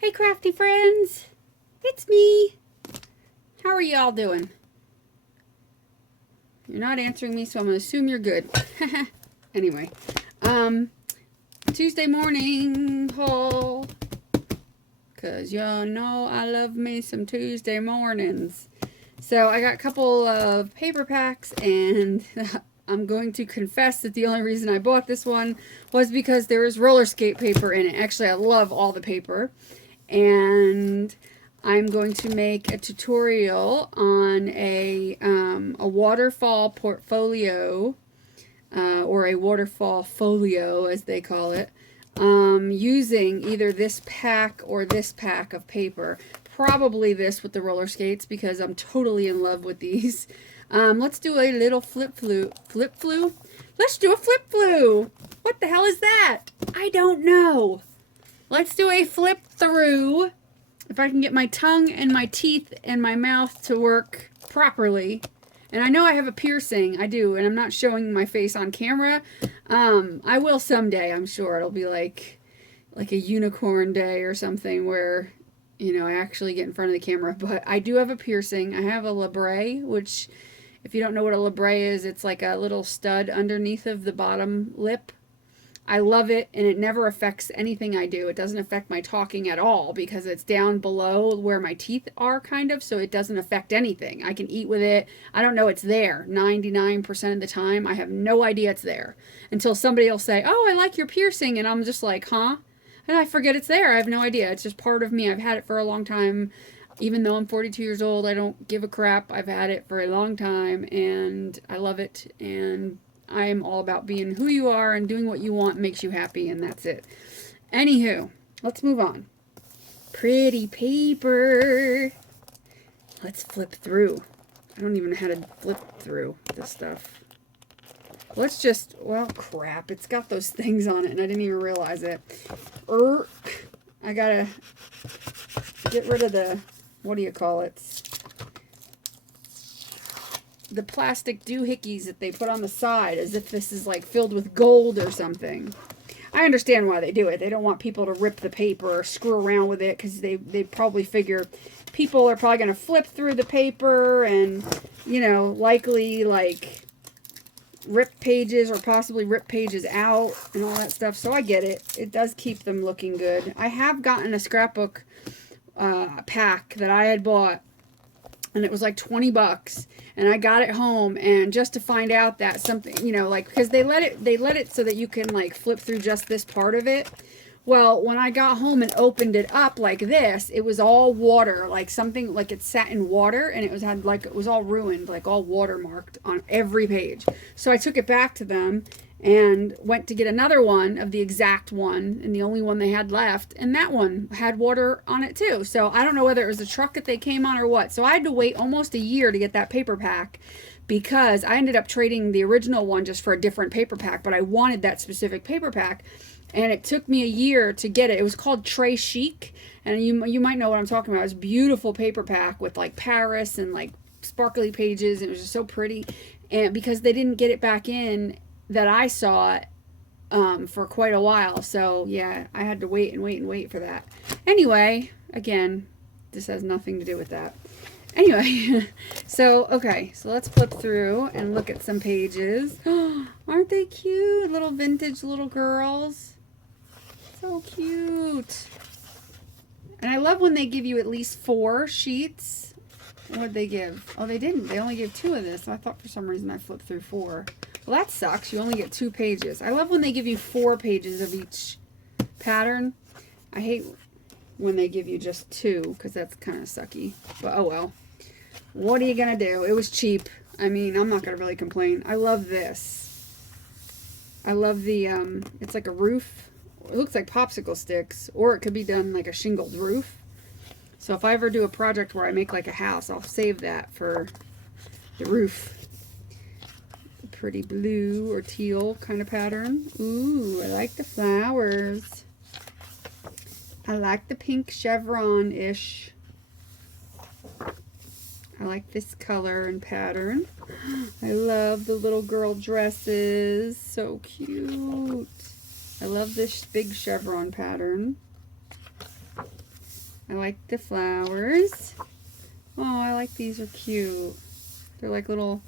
Hey crafty friends, it's me. How are y'all doing? You're not answering me, so I'm gonna assume you're good. Anyway, Tuesday morning haul, cause y'all know I love me some Tuesday mornings. So I got a couple of paper packs, and I'm going to confess that the only reason I bought this one was because there is roller skate paper in it. Actually, I love all the paper. And I'm going to make a tutorial on a waterfall portfolio, or a waterfall folio as they call it, using either this pack or this pack of paper. Probably this with the roller skates because I'm totally in love with these. Let's do a little flip flu. Flip flu? Let's do a flip flu. What the hell is that? I don't know. Let's do a flip through. If I can get my tongue and my teeth and my mouth to work properly. And I know I have a piercing. I do. And I'm not showing my face on camera. I will someday, I'm sure. It'll be like a unicorn day or something where, you know, I actually get in front of the camera. But I do have a piercing. I have a labrae, which, if you don't know what a labrae is, it's like a little stud underneath of the bottom lip. I love it, and it never affects anything I do. It doesn't affect my talking at all because it's down below where my teeth are, kind of, so it doesn't affect anything. I can eat with it. I don't know it's there. 99% of the time, I have no idea it's there until somebody will say, "Oh, I like your piercing," and I'm just like, "Huh?" And I forget it's there. I have no idea. It's just part of me. I've had it for a long time. Even though I'm 42 years old, I don't give a crap. I've had it for a long time, and I love it, and I'm all about being who you are and doing what you want makes you happy, and that's it. Anywho, let's move on. Pretty paper. Let's flip through. I don't even know how to flip through this stuff. Let's just, well, crap. It's got those things on it, and I didn't even realize it. I gotta get rid of the, what do you call it? The plastic doohickeys that they put on the side as if this is like filled with gold or something. I understand why they do it. They don't want people to rip the paper or screw around with it because they probably figure people are probably going to flip through the paper and, you know, likely like rip pages or possibly rip pages out and all that stuff. So I get it. It does keep them looking good. I have gotten a scrapbook pack that I had bought, and it was like 20 bucks, and I got it home, and just to find out that something, you know, like, because they let it so that you can like flip through just this part of it. Well, when I got home and opened it up like this, it was all water, like something, like it sat in water, and it was all ruined, like all watermarked on every page. So I took it back to them and went to get another one of the exact one, and the only one they had left, and that one had water on it too. So I don't know whether it was the truck that they came on or what. So I had to wait almost a year to get that paper pack because I ended up trading the original one just for a different paper pack, but I wanted that specific paper pack, and it took me a year to get it. It was called Très Chic, and you might know what I'm talking about. It was a beautiful paper pack with like Paris and like sparkly pages, and it was just so pretty. And because they didn't get it back in that I saw it for quite a while. So yeah, I had to wait and wait and wait for that. Anyway, again, this has nothing to do with that. Anyway, so okay, so let's flip through and look at some pages. Aren't they cute? Little vintage little girls. So cute. And I love when they give you at least 4 sheets. What'd they give? Oh, they didn't. They only gave 2 of this. I thought for some reason I flipped through 4. Well, that sucks. You only get 2 pages. I love when they give you 4 pages of each pattern. I hate when they give you just 2 because that's kind of sucky. But oh well. What are you going to do? It was cheap. I mean, I'm not going to really complain. I love this. I love the, it's like a roof. It looks like popsicle sticks, or it could be done like a shingled roof. So if I ever do a project where I make like a house, I'll save that for the roof. Pretty blue or teal kind of pattern. Ooh, I like the flowers. I like the pink chevron-ish. I like this color and pattern. I love the little girl dresses. So cute. I love this big chevron pattern. I like the flowers. Oh, I like these, are cute. They're like little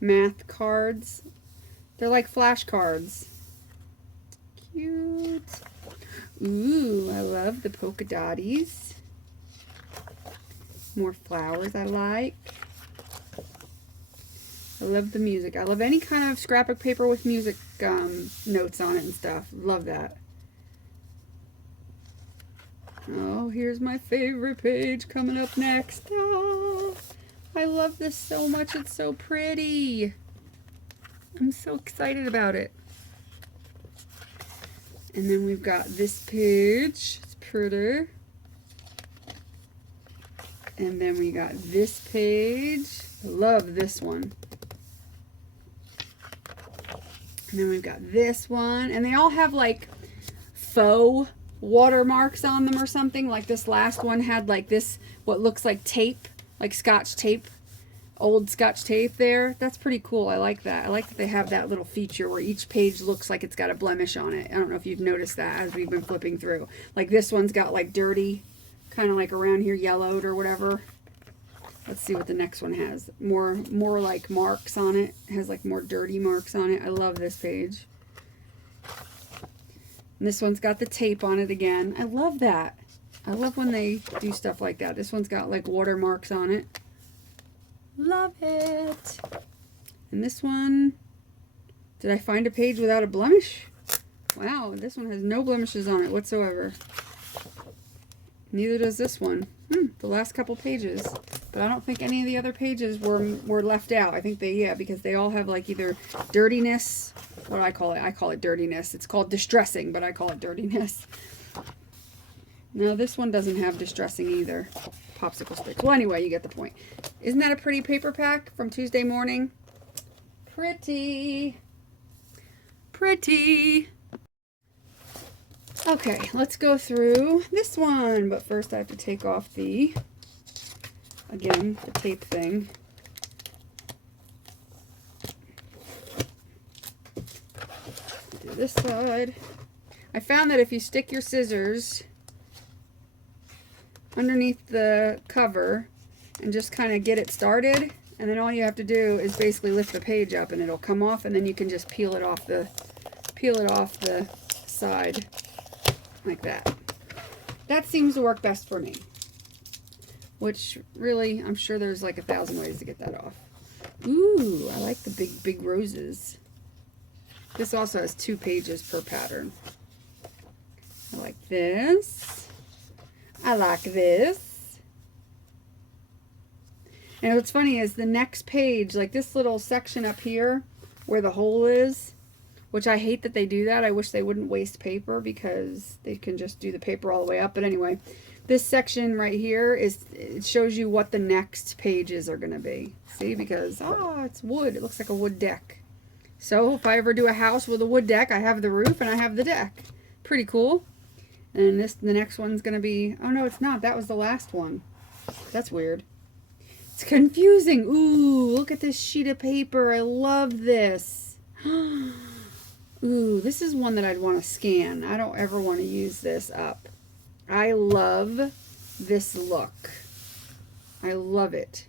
math cards. They're like flashcards. Cute. Ooh, I love the polka dotties. More flowers I like. I love the music. I love any kind of scrapbook paper with music notes on it and stuff. Love that. Oh, here's my favorite page coming up next. Oh, I love this so much. It's so pretty. I'm so excited about it. And then we've got this page. It's pretty. And then we got this page. I love this one. And then we've got this one. And they all have like faux watermarks on them or something. Like this last one had like this, what looks like tape, like Scotch tape, old Scotch tape there. That's pretty cool. I like that. I like that they have that little feature where each page looks like it's got a blemish on it. I don't know if you've noticed that as we've been flipping through. Like this one's got like dirty, kind of like around here yellowed or whatever. Let's see what the next one has. More like marks on it. It has like more dirty marks on it. I love this page. And this one's got the tape on it again. I love that. I love when they do stuff like that. This one's got like watermarks on it. Love it. And this one, did I find a page without a blemish? Wow, this one has no blemishes on it whatsoever. Neither does this one. The last couple pages. But I don't think any of the other pages were left out. I think they, yeah, because they all have like either dirtiness. What do I call it? I call it dirtiness. It's called distressing, but I call it dirtiness. No, this one doesn't have distressing either. Popsicle sticks. Well, anyway, you get the point. Isn't that a pretty paper pack from Tuesday morning? Pretty. Pretty. Okay, let's go through this one. But first I have to take off the, again, the tape thing. Do this side. I found that if you stick your scissors underneath the cover and just kind of get it started, and then all you have to do is basically lift the page up and it'll come off, and then you can just peel it off the side like that. That seems to work best for me, which really I'm sure there's like 1,000 ways to get that off. Ooh, I like the big roses. This also has 2 pages per pattern. I like this. I like this. And what's funny is the next page, like this little section up here where the hole is, which I hate that they do that. I wish they wouldn't waste paper because they can just do the paper all the way up. But anyway, this section right here it shows you what the next pages are going to be. See, because, oh, it's wood. It looks like a wood deck. So if I ever do a house with a wood deck, I have the roof and I have the deck. Pretty cool. And the next one's going to be, oh no, it's not. That was the last one. That's weird. It's confusing. Ooh, look at this sheet of paper. I love this. Ooh, this is one that I'd want to scan. I don't ever want to use this up. I love this look. I love it.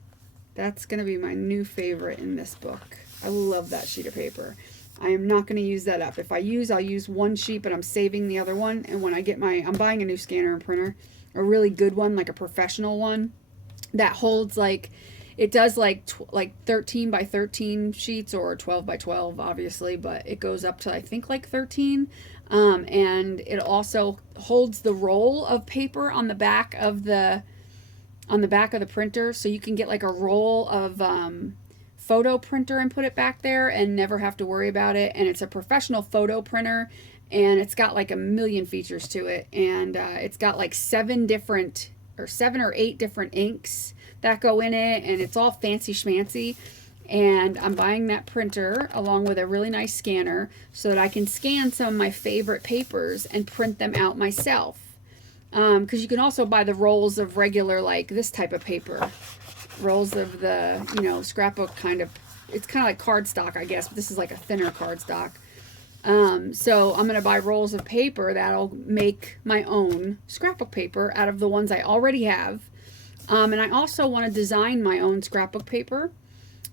That's going to be my new favorite in this book. I love that sheet of paper. I am not going to use that up. If I'll use one sheet, but I'm saving the other one. And when I get I'm buying a new scanner and printer, a really good one, like a professional one that holds like, it does like 13 by 13 sheets or 12 by 12, obviously, but it goes up to, I think, like 13. And it also holds the roll of paper on the back of the printer. So you can get like a roll of, photo printer and put it back there and never have to worry about it. And it's a professional photo printer, and it's got like a million features to it. And it's got like 7 or 8 different inks that go in it, and it's all fancy schmancy. And I'm buying that printer along with a really nice scanner so that I can scan some of my favorite papers and print them out myself. Because you can also buy the rolls of regular, like this type of paper. Rolls of the, scrapbook kind of, it's kind of like cardstock, I guess, but this is like a thinner cardstock. So I'm going to buy rolls of paper that'll make my own scrapbook paper out of the ones I already have. And I also want to design my own scrapbook paper.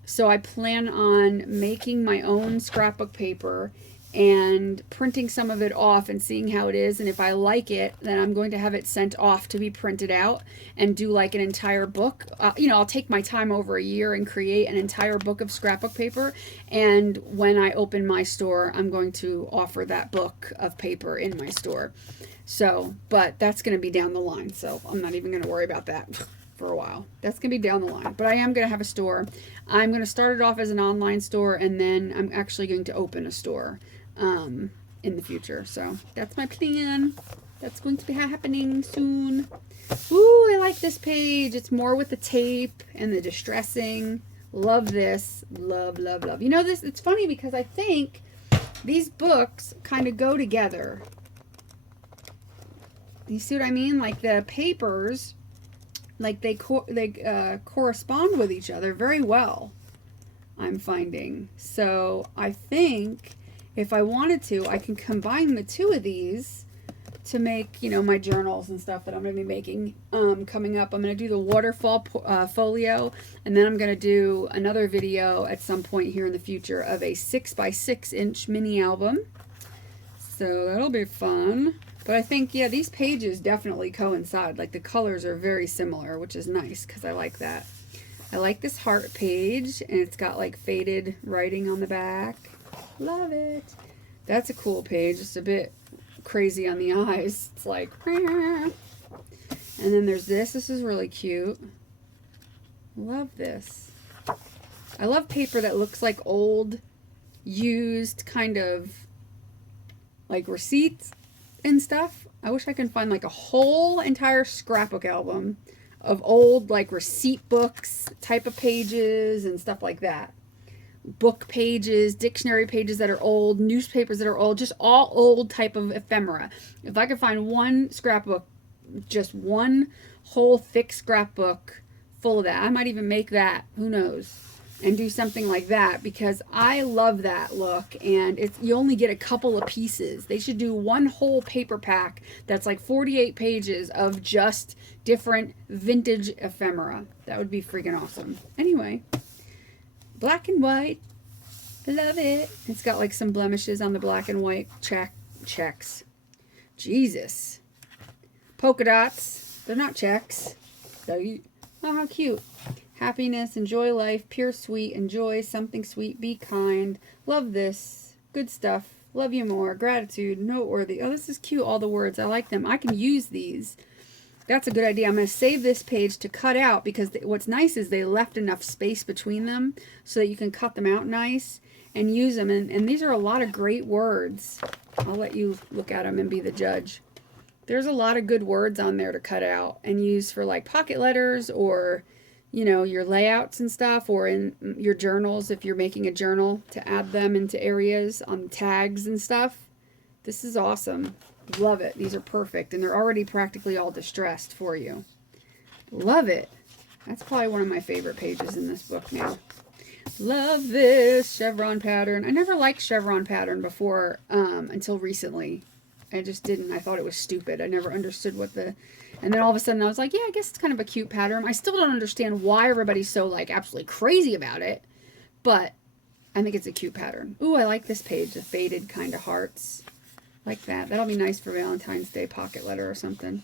So I plan on making my own scrapbook paper and printing some of it off and seeing how it is. And if I like it, then I'm going to have it sent off to be printed out and do like an entire book. I'll take my time over a year and create an entire book of scrapbook paper. And when I open my store, I'm going to offer that book of paper in my store. So, but that's going to be down the line. So I'm not even going to worry about that for a while. That's going to be down the line. But I am going to have a store. I'm going to start it off as an online store, and then I'm actually going to open a store in the future. So that's my plan. That's going to be happening soon. Ooh, I like this page. It's more with the tape and the distressing. Love this. Love, love, love. You know, this, it's funny because I think these books kind of go together. You see what I mean? Like the papers, like they correspond with each other very well, I'm finding. So I think if I wanted to, I can combine the two of these to make, you know, my journals and stuff that I'm going to be making coming up. I'm going to do the waterfall folio, and then I'm going to do another video at some point here in the future of a 6x6-inch mini album. So that'll be fun. But I think, yeah, these pages definitely coincide. Like the colors are very similar, which is nice because I like that. I like this heart page, and it's got like faded writing on the back. Love it. That's a cool page. It's a bit crazy on the eyes. It's like, and then there's this. This is really cute. Love this. I love paper that looks like old, used kind of like receipts and stuff. I wish I could find like a whole entire scrapbook album of old like receipt books type of pages and stuff like that. Book pages, dictionary pages that are old, newspapers that are old, just all old type of ephemera. If I could find one scrapbook, just one whole thick scrapbook full of that, I might even make that, who knows, and do something like that because I love that look. And it's, you only get a couple of pieces. They should do one whole paper pack that's like 48 pages of just different vintage ephemera. That would be freaking awesome. Anyway, black and white. I love it. It's got like some blemishes on the black and white checks. Jesus. Polka dots. They're not checks. So you, oh, how cute. Happiness, enjoy life, pure sweet, enjoy something sweet, be kind. Love this. Good stuff. Love you more. Gratitude, noteworthy. Oh, this is cute, all the words. I like them. I can use these. That's a good idea. I'm going to save this page to cut out because what's nice is they left enough space between them so that you can cut them out nice and use them. And these are a lot of great words. I'll let you look at them and be the judge. There's a lot of good words on there to cut out and use for like pocket letters or, you know, your layouts and stuff, or in your journals if you're making a journal to add them into areas on tags and stuff. This is awesome. Love it. These are perfect, and they're already practically all distressed for you. Love it. That's probably one of my favorite pages in this book now. Love this chevron pattern. I never liked chevron pattern before until recently. I just didn't. I thought it was stupid. I never understood what the... And then all of a sudden I was like, yeah, I guess it's kind of a cute pattern. I still don't understand why everybody's so like absolutely crazy about it, but I think it's a cute pattern. Ooh, I like this page, the faded kind of hearts. Like that. That'll be nice for Valentine's Day pocket letter or something.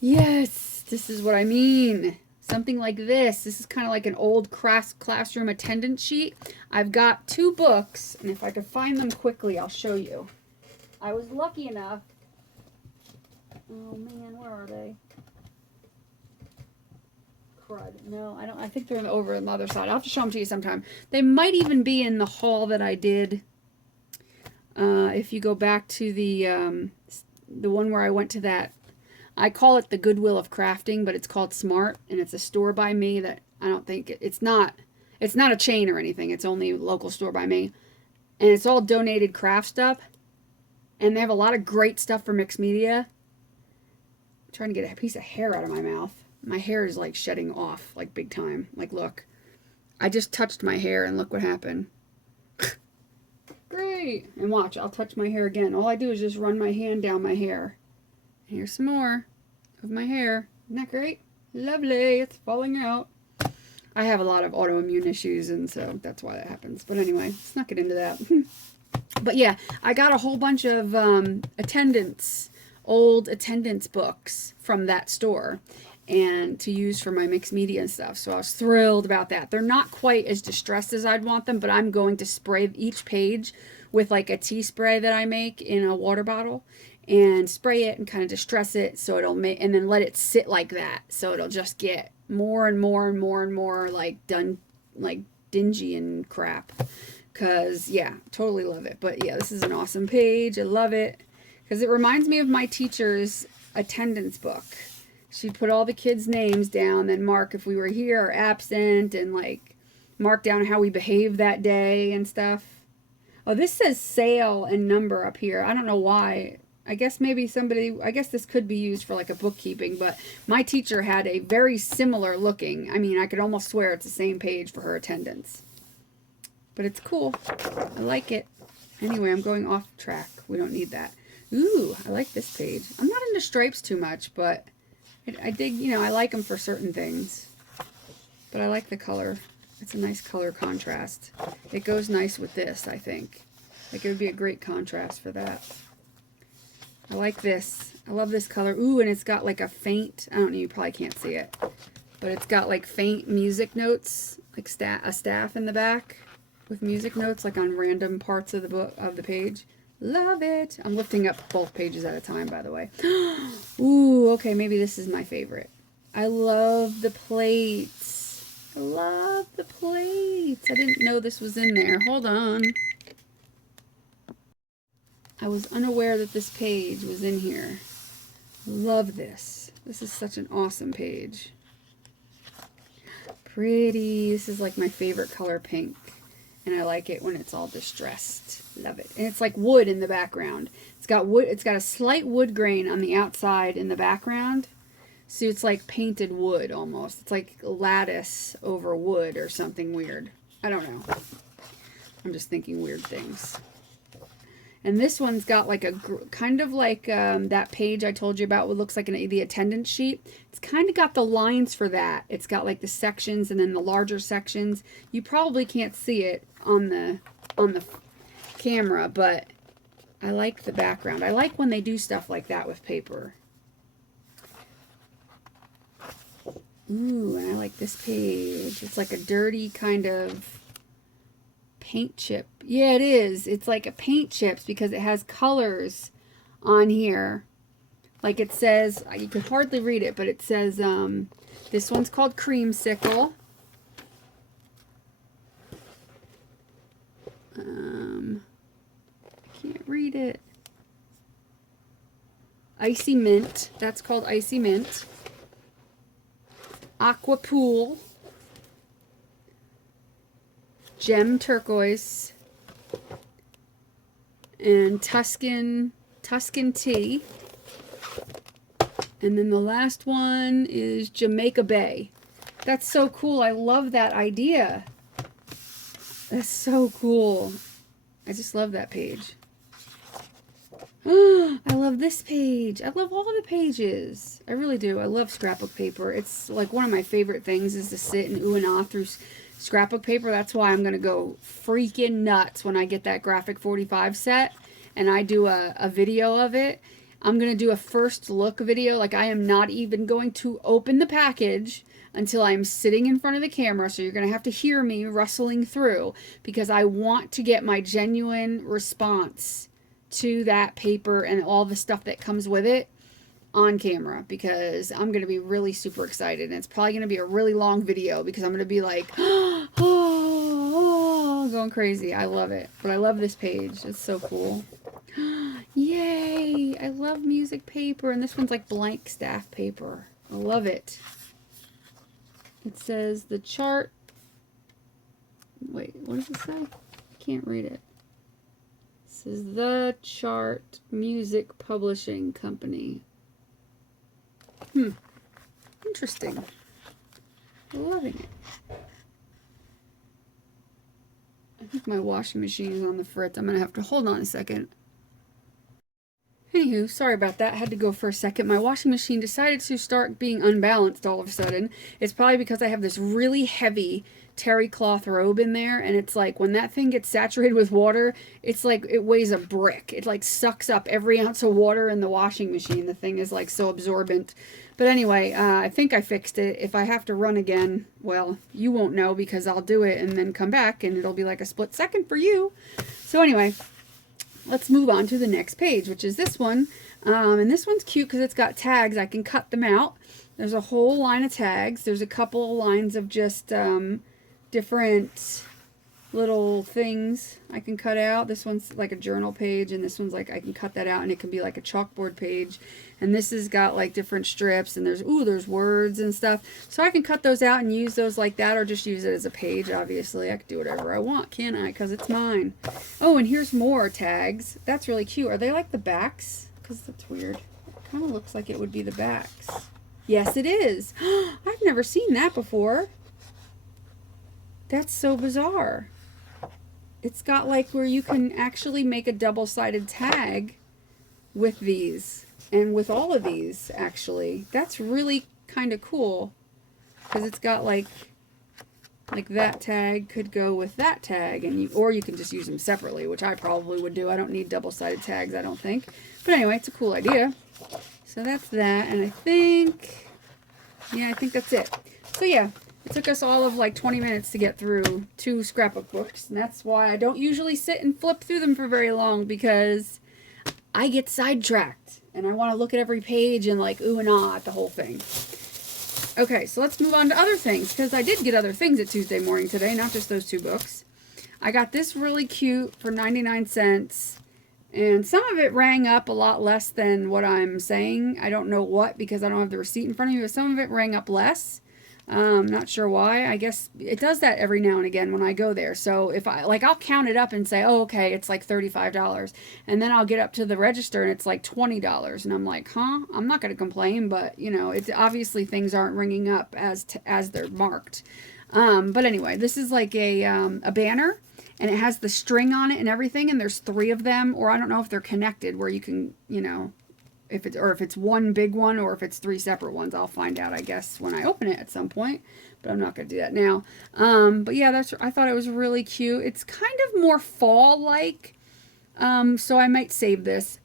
Yes, this is what I mean. Something like this. This is kind of like an old classroom attendance sheet. I've got 2 books, and if I could find them quickly, I'll show you. I was lucky enough. Oh man, where are they? Crud. No, I don't. I think they're over on the other side. I'll have to show them to you sometime. They might even be in the haul that I did. If you go back to the one where I went to that, I call it the Goodwill of Crafting, but it's called Smart, and it's a store by me that I don't think it's not a chain or anything. It's only a local store by me, and it's all donated craft stuff, and they have a lot of great stuff for mixed media. I'm trying to get a piece of hair out of my mouth. My hair is like shedding off, like big time. Like, look, I just touched my hair, and look what happened. Great. great. And watch, I'll touch my hair again. All I do is just run my hand down my hair. Here's some more of my hair. Isn't that great? Lovely. It's falling out. I have a lot of autoimmune issues, and so that's why that happens. But anyway, let's not get into that. But yeah, I got a whole bunch of old attendance books from that store, and to use for my mixed media and stuff. So I was thrilled about that. They're not quite as distressed as I'd want them, but I'm going to spray each page with like a tea spray that I make in a water bottle, and spray it and kind of distress it so it'll make, and then let it sit like that so it'll just get more and more and more and more like done, like dingy and crap. Cause yeah, totally love it. But yeah, this is an awesome page. I love it because it reminds me of my teacher's attendance book. She'd put all the kids' names down, then mark if we were here or absent, and like mark down how we behaved that day and stuff. Oh, this says sale and number up here. I don't know why. I guess maybe somebody, I guess this could be used for like a bookkeeping, but my teacher had a very similar looking, I mean, I could almost swear it's the same page for her attendance. But it's cool. I like it. Anyway, I'm going off track. We don't need that. Ooh, I like this page. I'm not into stripes too much, but I dig, you know, I like them for certain things. But I like the color. It's a nice color contrast. It goes nice with this, I think. Like it would be a great contrast for that. I like this. I love this color. Ooh, and it's got like a faint, I don't know, you probably can't see it, but it's got like faint music notes, like a staff in the back with music notes like on random parts of the book, of the page. Love it. I'm lifting up both pages at a time, by the way. Ooh, okay, maybe this is my favorite. I love the plates. I love the plates. I didn't know this was in there. Hold on. I was unaware that this page was in here. Love this. This is such an awesome page. Pretty. This is like my favorite color, pink. And I like it when it's all distressed. Love it. And it's like wood in the background. It's got wood. It's got a slight wood grain on the outside in the background. So it's like painted wood almost. It's like lattice over wood or something weird. I don't know. I'm just thinking weird things. And this one's got like a kind of like that page I told you about what looks like the attendance sheet. It's kind of got the lines for that. It's got like the sections and then the larger sections. You probably can't see it on the camera, but I like the background. I like when they do stuff like that with paper. Ooh, and I like this page. It's like a dirty kind of paint chip. Yeah, it is. It's like a paint chips because it has colors on here. Like it says, you can hardly read it, but it says, this one's called Creamsicle. I can't read it. Icy Mint. That's called Icy Mint. Aqua Pool. Gem Turquoise, and Tuscan Tea, and then the last one is Jamaica Bay. That's so cool. I love that idea. That's so cool. I just love that page. I love this page. I love all the pages. I really do. I love scrapbook paper. It's like one of my favorite things is to sit and ooh and ah through scrapbook paper. That's why I'm going to go freaking nuts when I get that graphic 45 set and I do a video of it. I'm going to do a first look video. Like I am not even going to open the package until I'm sitting in front of the camera. So you're going to have to hear me rustling through because I want to get my genuine response to that paper and all the stuff that comes with it on camera, because I'm going to be really super excited, and it's probably going to be a really long video because I'm going to be like going crazy. I love it. But I love this page. It's so cool. Yay! I love music paper, and this one's like blank staff paper. I love it. It says the chart. Wait, what does it say? I can't read it. This is the Chart Music Publishing Company. Interesting. Loving it. think my washing machine is on the fritz. I'm going to have to hold on a second. Anywho, sorry about that. I had to go for a second. My washing machine decided to start being unbalanced all of a sudden. It's probably because I have this really heavy terry cloth robe in there, and it's like when that thing gets saturated with water, it's like it weighs a brick. It like sucks up every ounce of water in the washing machine. The thing is like so absorbent. But anyway, I think I fixed it. If I have to run again, well, you won't know because I'll do it and then come back and it'll be like a split second for you. So anyway, let's move on to the next page, which is this one. And this one's cute because it's got tags. I can cut them out. There's a whole line of tags. There's a couple of lines of just different little things I can cut out. This one's like a journal page, and this one's like I can cut that out and it can be like a chalkboard page. And this has got like different strips, and there's words and stuff. So I can cut those out and use those like that, or just use it as a page. Obviously I could do whatever I want, can't I? Because it's mine. Oh, and here's more tags. That's really cute. Are they like the backs? Because that's weird. It kind of looks like it would be the backs. Yes, it is. I've never seen that before. That's so bizarre. It's got like where you can actually make a double-sided tag with these, and with all of these actually. That's really kind of cool because it's got like that tag could go with that tag, and or you can just use them separately, which I probably would do. I don't need double-sided tags, I don't think. But anyway, it's a cool idea. So that's that, and I think that's it. So yeah, it took us all of like 20 minutes to get through 2 scrapbook books, and that's why I don't usually sit and flip through them for very long, because I get sidetracked and I want to look at every page and like ooh and ah at the whole thing. Okay, so let's move on to other things, because I did get other things at Tuesday morning today, not just those 2 books. I got this really cute for 99 cents. And some of it rang up a lot less than what I'm saying. I don't know what, because I don't have the receipt in front of me, but some of it rang up less. Not sure why. I guess it does that every now and again when I go there. So if I'll count it up and say, oh, okay, it's like $35. And then I'll get up to the register and it's like $20. And I'm like, huh? I'm not going to complain, but you know, it's obviously things aren't ringing up as they're marked. But anyway, this is like a banner. And it has the string on it and everything, and there's 3 of them, or I don't know if they're connected, where you can, you know, if it's one big one or if it's 3 separate ones. I'll find out, I guess, when I open it at some point, but I'm not going to do that now. But yeah, I thought it was really cute. It's kind of more fall-like, so I might save this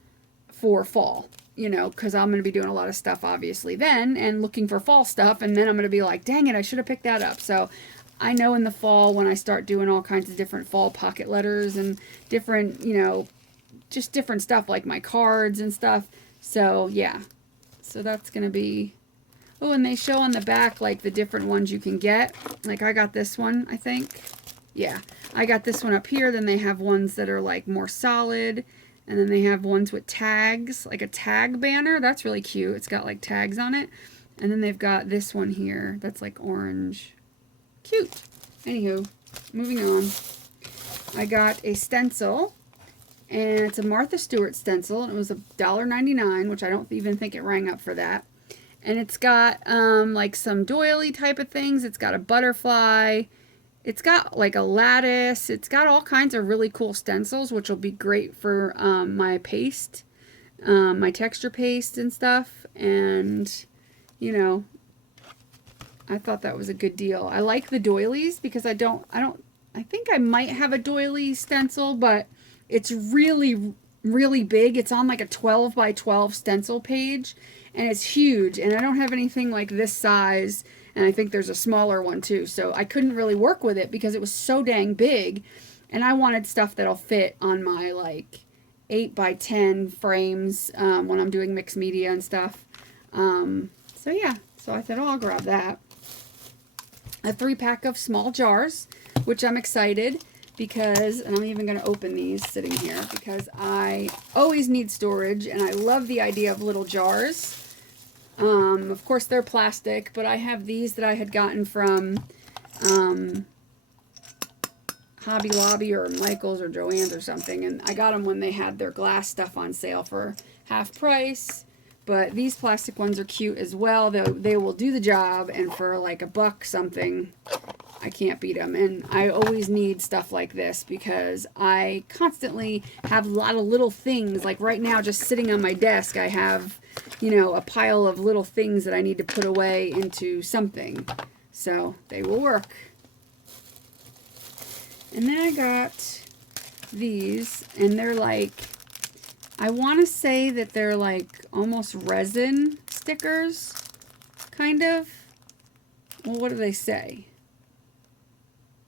for fall, you know, because I'm going to be doing a lot of stuff, obviously, then, and looking for fall stuff, and then I'm going to be like, dang it, I should have picked that up. So I know in the fall, when I start doing all kinds of different fall pocket letters and different, you know, just different stuff like my cards and stuff. So yeah, so that's going to be, oh, and they show on the back like the different ones you can get. Like I got this one, I think. Yeah, I got this one up here. Then they have ones that are like more solid. And then they have ones with tags, like a tag banner. That's really cute. It's got like tags on it. And then they've got this one here that's like orange. Cute. Anywho, moving on. I got a stencil, and it's a Martha Stewart stencil, and it was $1.99, which I don't even think it rang up for that. And it's got like some doily type of things. It's got a butterfly. It's got like a lattice. It's got all kinds of really cool stencils, which will be great for my paste, my texture paste and stuff. And you know, I thought that was a good deal. I like the doilies because I think I might have a doily stencil, but it's really, really big. It's on like a 12 by 12 stencil page, and it's huge, and I don't have anything like this size, and I think there's a smaller one too, so I couldn't really work with it because it was so dang big, and I wanted stuff that'll fit on my like 8 by 10 frames when I'm doing mixed media and stuff. So yeah, so I said, oh, I'll grab that. A 3-pack of small jars, which I'm excited because, and I'm even going to open these sitting here because I always need storage and I love the idea of little jars. Of course they're plastic, but I have these that I had gotten from Hobby Lobby or Michael's or Joann's or something, and I got them when they had their glass stuff on sale for half price. But these plastic ones are cute as well. They will do the job, and for like $1 something, I can't beat them. And I always need stuff like this because I constantly have a lot of little things. Like right now, just sitting on my desk, I have, you know, a pile of little things that I need to put away into something. So they will work. And then I got these, and they're like, I want to say that they're like almost resin stickers, kind of. Well, what do they say?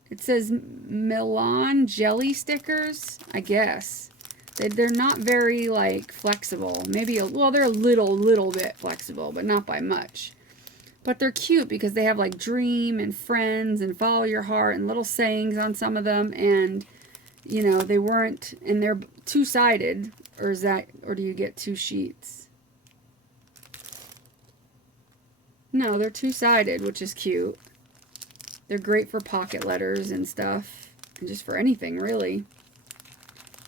It says Milan jelly stickers, I guess. They're not very, like, flexible. Maybe, well, they're a little bit flexible, but not by much. But they're cute because they have, like, dream and friends and follow your heart and little sayings on some of them. And, you know, they weren't, and they're two-sided. Or is that, or do you get two sheets? No, they're two-sided, which is cute. They're great for pocket letters and stuff, and just for anything, really.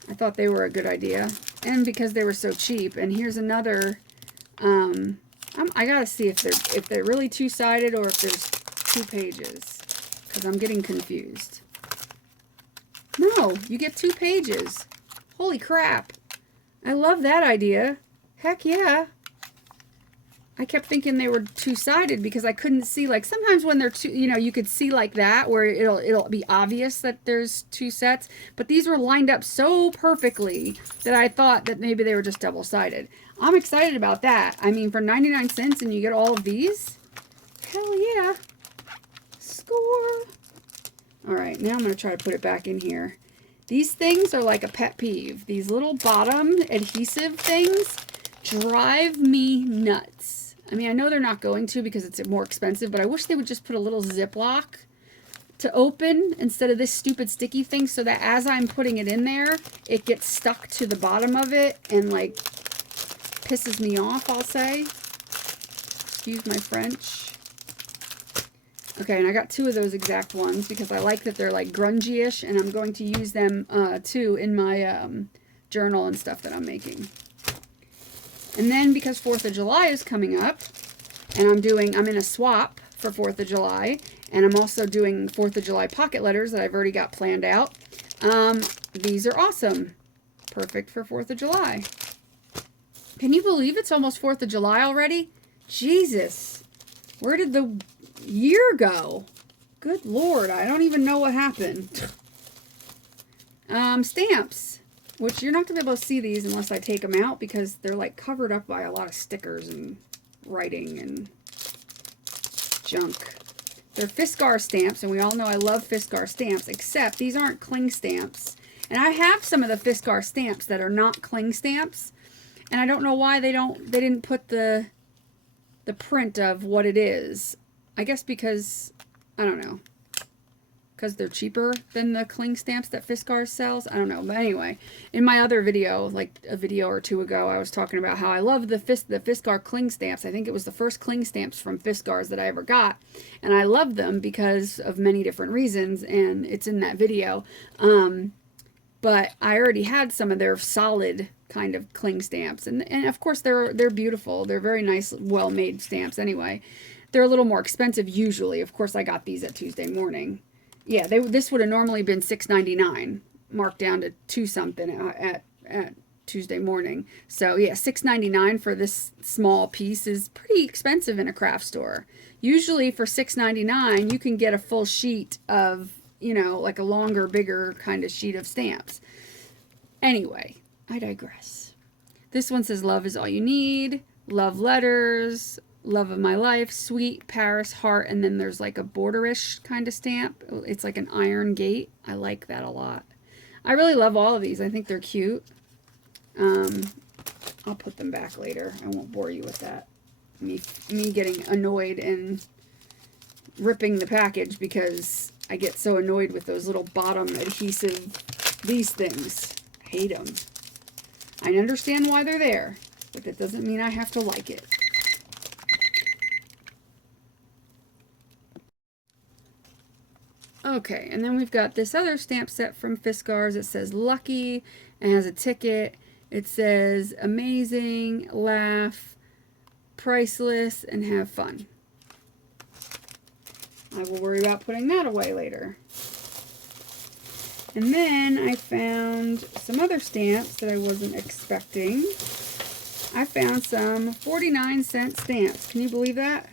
I thought they were a good idea, and because they were so cheap. And here's another. I gotta see if they're really two-sided or if there's 2 pages, because I'm getting confused. No, you get 2 pages. Holy crap! I love that idea. Heck yeah! I kept thinking they were two-sided because I couldn't see, like, sometimes when they're two, you know, you could see like that where it'll be obvious that there's 2 sets, but these were lined up so perfectly that I thought that maybe they were just double-sided. I'm excited about that. I mean, for 99 cents and you get all of these? Hell yeah. Score. All right, now I'm going to try to put it back in here. These things are like a pet peeve. These little bottom adhesive things drive me nuts. I mean, I know they're not going to because it's more expensive, but I wish they would just put a little Ziploc to open instead of this stupid sticky thing so that as I'm putting it in there, it gets stuck to the bottom of it and, like, pisses me off, I'll say. Excuse my French. Okay, and I got 2 of those exact ones because I like that they're, like, grungy-ish, and I'm going to use them, too, in my journal and stuff that I'm making. And then because 4th of July is coming up, and I'm in a swap for 4th of July, and I'm also doing 4th of July pocket letters that I've already got planned out. These are awesome. Perfect for 4th of July. Can you believe it's almost 4th of July already? Jesus. Where did the year go? Good Lord, I don't even know what happened. Stamps. Which you're not going to be able to see these unless I take them out because they're like covered up by a lot of stickers and writing and junk. They're Fiskar stamps, and we all know I love Fiskar stamps, except these aren't cling stamps. And I have some of the Fiskar stamps that are not cling stamps, and I don't know why they didn't put the print of what it is. I guess because, I don't know. Because they're cheaper than the cling stamps that Fiskar sells. I don't know. But anyway, in my other video, like a video or 2 ago, I was talking about how I love the Fiskar cling stamps. I think it was the first cling stamps from Fiskars that I ever got. And I love them because of many different reasons. And it's in that video. But I already had some of their solid kind of cling stamps. And of course, they're beautiful. They're very nice, well-made stamps anyway. They're a little more expensive usually. Of course, I got these at Tuesday Morning. Yeah, this would have normally been $6.99, marked down to 2 something at Tuesday Morning. So yeah, $6.99 for this small piece is pretty expensive in a craft store. Usually for $6.99, you can get a full sheet of, you know, like a longer, bigger kind of sheet of stamps. Anyway, I digress. This one says, "Love is all you need," love letters, love of my life, sweet, Paris, heart, and then there's like a borderish kind of stamp. It's like an iron gate. I like that a lot. I really love all of these. I think they're cute. I'll put them back later. I won't bore you with that. Me getting annoyed and ripping the package because I get so annoyed with those little bottom adhesive, these things. I hate them. I understand why they're there, but that doesn't mean I have to like it. Okay, and then we've got this other stamp set from Fiskars. It says Lucky and has a ticket. It says amazing, laugh, priceless, and have fun. I will worry about putting that away later. And then I found some other stamps that I wasn't expecting. I found some 49-cent stamps. Can you believe that?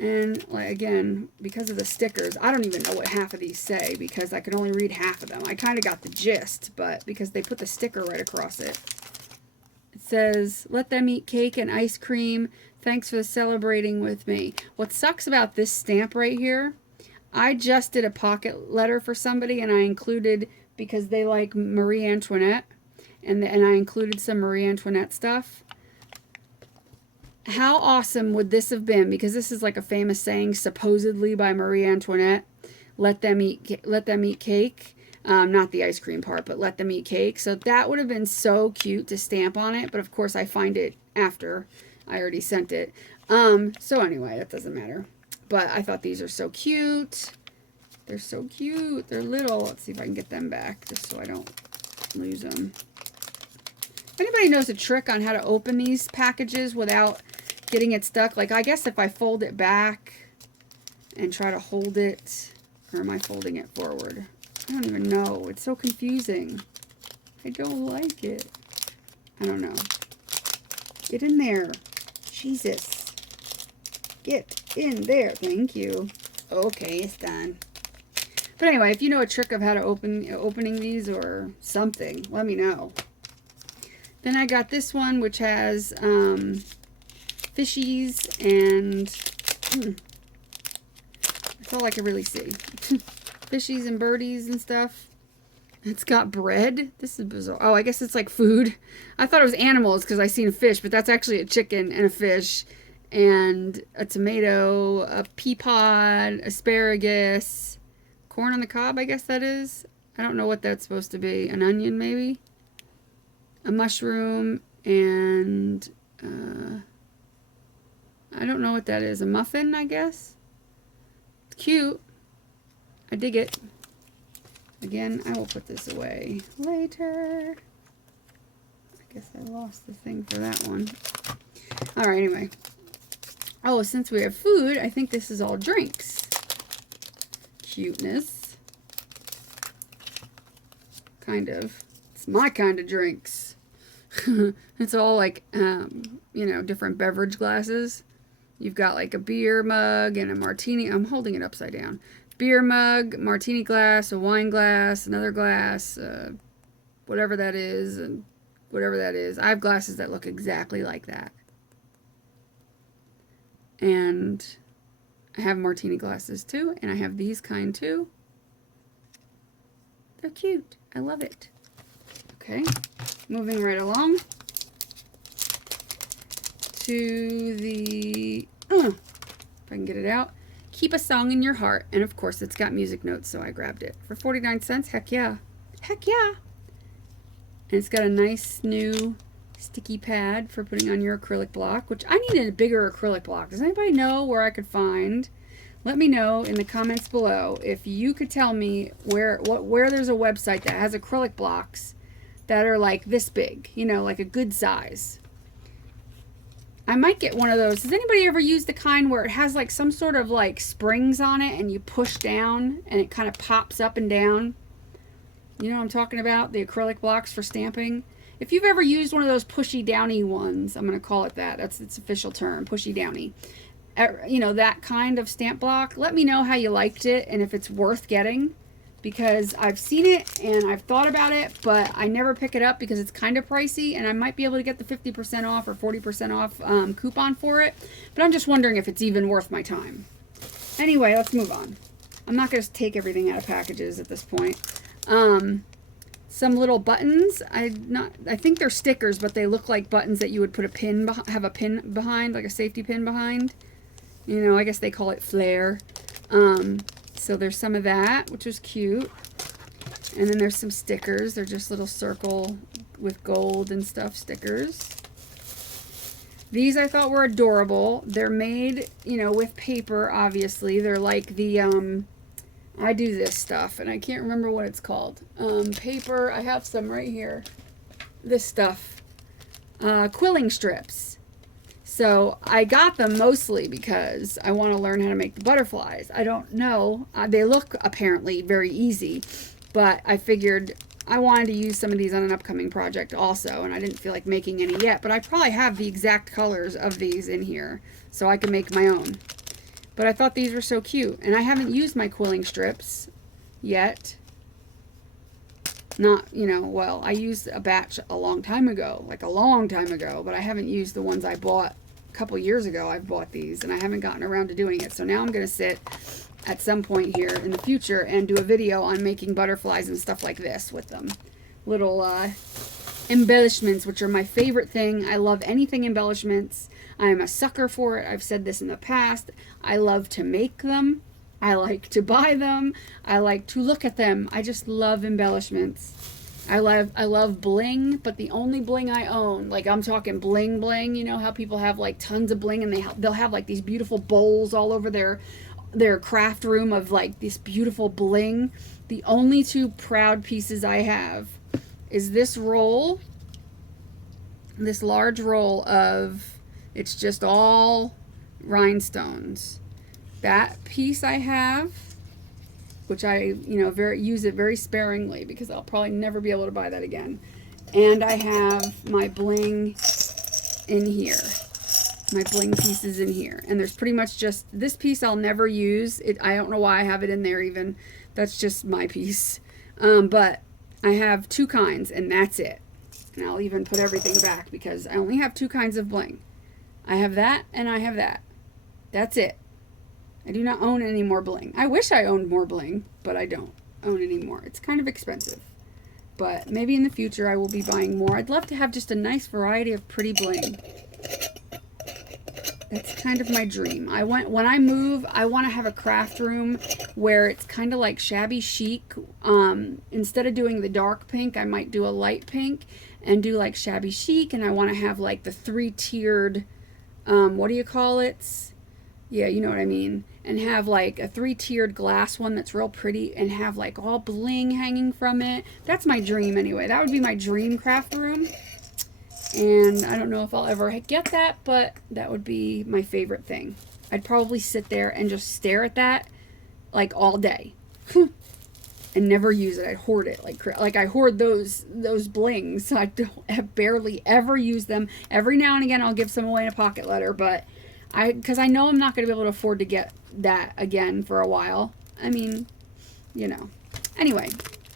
And like, again, because of the stickers, I don't even know what half of these say because I can only read half of them. I kind of got the gist, but because they put the sticker right across it. It says, let them eat cake and ice cream. Thanks for celebrating with me. What sucks about this stamp right here, I just did a pocket letter for somebody and I included, because they like Marie Antoinette, and I included some Marie Antoinette stuff. How awesome would this have been? Because this is like a famous saying, supposedly by Marie Antoinette. Let them eat cake. Not the ice cream part, but let them eat cake. So that would have been so cute to stamp on it. But of course, I find it after I already sent it. So anyway, that doesn't matter. But I thought these are so cute. They're so cute. They're little. Let's see if I can get them back, just so I don't lose them. If anybody knows a trick on how to open these packages without getting it stuck, like I guess if I fold it back and try to hold it, or am I folding it forward? I don't even know. It's so confusing. I don't like it. I don't know. Get in there. Jesus. Get in there. Thank you. Okay, it's done. But anyway, if you know a trick of how to opening these or something, let me know. Then I got this one, which has fishies and that's all I can really see. Fishies and birdies and stuff. It's got bread. This is bizarre. Oh, I guess it's like food. I thought it was animals because I seen a fish, but that's actually a chicken and a fish and a tomato, a pea pod, asparagus, corn on the cob, I guess that is. I don't know what that's supposed to be. An onion, maybe? A mushroom, and I don't know what that is. A muffin, I guess? It's cute. I dig it. Again, I will put this away later. I guess I lost the thing for that one. Alright, anyway. Oh, since we have food, I think this is all drinks. Cuteness. Kind of. It's my kind of drinks. It's all like, you know, different beverage glasses. You've got like a beer mug and a martini. I'm holding it upside down. Beer mug, martini glass, a wine glass, another glass, whatever that is, and whatever that is. I have glasses that look exactly like that. And I have martini glasses too, and I have these kind too. They're cute. I love it. Okay, moving right along to the, if I can get it out, Keep a Song in Your Heart. And of course, it's got music notes, so I grabbed it. For 49 cents, heck yeah. Heck yeah. And it's got a nice new sticky pad for putting on your acrylic block, which I needed a bigger acrylic block. Does anybody know where I could find? Let me know in the comments below if you could tell me where there's a website that has acrylic blocks that are like this big, you know, like a good size. I might get one of those. Has anybody ever used the kind where it has like some sort of like springs on it and you push down and it kind of pops up and down? You know what I'm talking about? The acrylic blocks for stamping. If you've ever used one of those pushy downy ones, I'm going to call it that. That's its official term, pushy downy. You know, that kind of stamp block. Let me know how you liked it and if it's worth getting. Because I've seen it and I've thought about it, but I never pick it up because it's kind of pricey and I might be able to get the 50% off or 40% off coupon for it. But I'm just wondering if it's even worth my time. Anyway, let's move on. I'm not going to take everything out of packages at this point. Some little buttons. I think they're stickers, but they look like buttons that you would put a pin, have a pin behind, like a safety pin behind. You know, I guess they call it flair. So there's some of that, which is cute. And then there's some stickers. They're just little circle with gold and stuff stickers. These I thought were adorable. They're made, you know, with paper, obviously. They're like the, I do this stuff, and I can't remember what it's called. Paper, I have some right here. This stuff. Quilling strips. So I got them mostly because I want to learn how to make the butterflies. I don't know. They look apparently very easy, but I figured I wanted to use some of these on an upcoming project also, and I didn't feel like making any yet, but I probably have the exact colors of these in here, so I can make my own. But I thought these were so cute, and I haven't used my quilling strips yet. Not, you know, well, I used a batch a long time ago, like a long time ago, but I haven't used the ones I bought a couple years ago. I've bought these, and I haven't gotten around to doing it. So now I'm going to sit at some point here in the future and do a video on making butterflies and stuff like this with them. Little embellishments, which are my favorite thing. I love anything embellishments. I am a sucker for it. I've said this in the past. I love to make them. I like to buy them. I like to look at them. I just love embellishments. I love bling, but the only bling I own, like I'm talking bling bling, you know how people have like tons of bling, and they'll have like these beautiful bowls all over their craft room of like this beautiful bling. The only two proud pieces I have is this roll, this large roll of, it's just all rhinestones. That piece I have, which I, you know, use it very sparingly because I'll probably never be able to buy that again. And I have my bling in here, my bling pieces in here. And there's pretty much just this piece I'll never use. I don't know why I have it in there even. That's just my piece. But I have two kinds, and that's it. And I'll even put everything back because I only have two kinds of bling. I have that and I have that. That's it. I do not own any more bling. I wish I owned more bling, but I don't own any more. It's kind of expensive. But maybe in the future I will be buying more. I'd love to have just a nice variety of pretty bling. That's kind of my dream. When I move, I want to have a craft room where it's kind of like shabby chic. Instead of doing the dark pink, I might do a light pink and do like shabby chic. And I want to have like the three-tiered, what do you call it? Yeah, you know what I mean. And have like a three-tiered glass one that's real pretty and have like all bling hanging from it. That's my dream anyway. That would be my dream craft room. And I don't know if I'll ever get that, but that would be my favorite thing. I'd probably sit there and just stare at that like all day and never use it. I'd hoard it like I hoard those blings. I don't barely ever use them. Every now and again I'll give some away in a pocket letter, but because I know I'm not going to be able to afford to get that again for a while. I mean, you know. Anyway,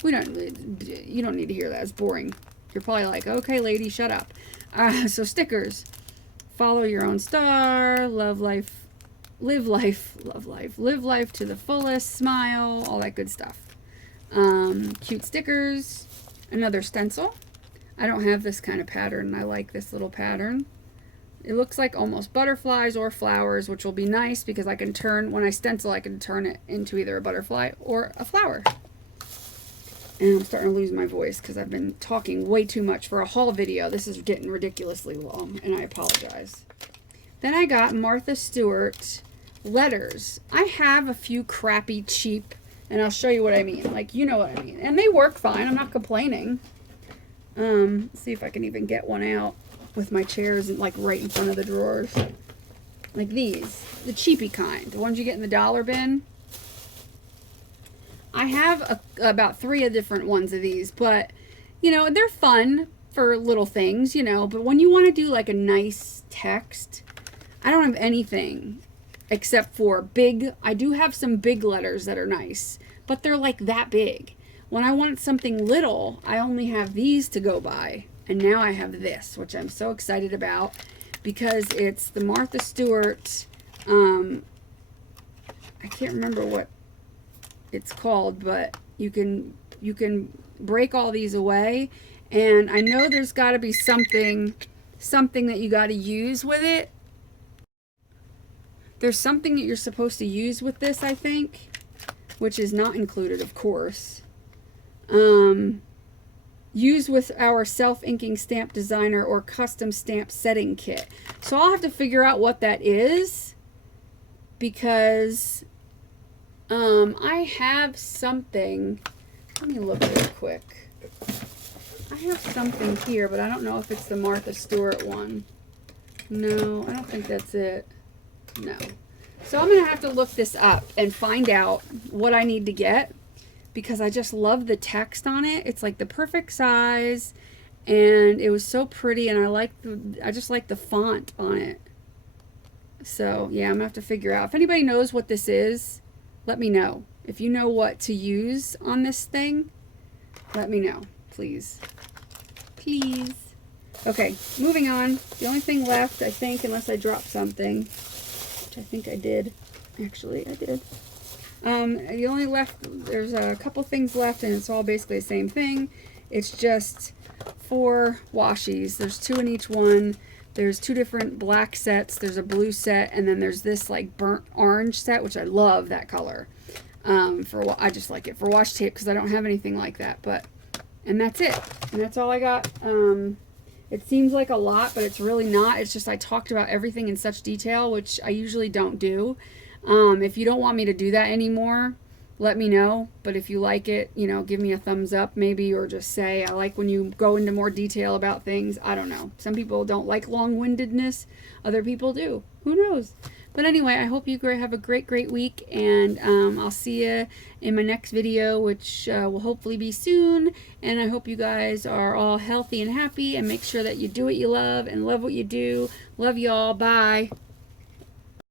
you don't need to hear that. It's boring. You're probably like, okay, lady, shut up. So stickers. Follow your own star. Love life. Live life. Love life. Live life to the fullest. Smile. All that good stuff. Cute stickers. Another stencil. I don't have this kind of pattern. I like this little pattern. It looks like almost butterflies or flowers, which will be nice because I can turn, when I stencil, I can turn it into either a butterfly or a flower. And I'm starting to lose my voice because I've been talking way too much for a haul video. This is getting ridiculously long, and I apologize. Then I got Martha Stewart letters. I have a few crappy, cheap, and I'll show you what I mean. Like, you know what I mean. And they work fine. I'm not complaining. Let's see if I can even get one out with my chairs like right in front of the drawers. Like these. The cheapy kind. The ones you get in the dollar bin. I have about 3 different ones of these, but, you know, they're fun for little things, you know, but when you want to do like a nice text, I don't have anything except for big. I do have some big letters that are nice, but they're like that big. When I want something little, I only have these to go by, and now I have this, which I'm so excited about because it's the Martha Stewart, I can't remember what it's called, but you can break all these away, and I know there's got to be something that you got to use with it. There's something that you're supposed to use with this, I think, which is not included, of course. Use with our self-inking stamp designer or custom stamp setting kit. So I'll have to figure out what that is, because I have something. Let me look real quick. I have something here, but I don't know if it's the Martha Stewart one. No, I don't think that's it. No. So I'm going to have to look this up and find out what I need to get, because I just love the text on it. It's like the perfect size, and it was so pretty, and I just like the font on it. So yeah, I'm going to have to figure out. If anybody knows what this is, let me know. If you know what to use on this thing, let me know, please. Please. Okay, moving on. The only thing left, I think, unless I dropped something, which I think I did. Actually, I did. The only there's a couple things left, and it's all basically the same thing. It's just 4 washies. There's 2 in each one. There's 2 different black sets. There's a blue set, and then there's this like burnt orange set, which I love that color. I just like it for washi tape because I don't have anything like that. And that's it. And that's all I got. It seems like a lot, but it's really not. It's just I talked about everything in such detail, which I usually don't do. If you don't want me to do that anymore, let me know. But if you like it, you know, give me a thumbs up maybe, or just say, I like when you go into more detail about things. I don't know. Some people don't like long-windedness. Other people do. Who knows? But anyway, I hope you have a great week, and I'll see you in my next video, which will hopefully be soon. And I hope you guys are all healthy and happy, and make sure that you do what you love and love what you do. Love y'all. Bye.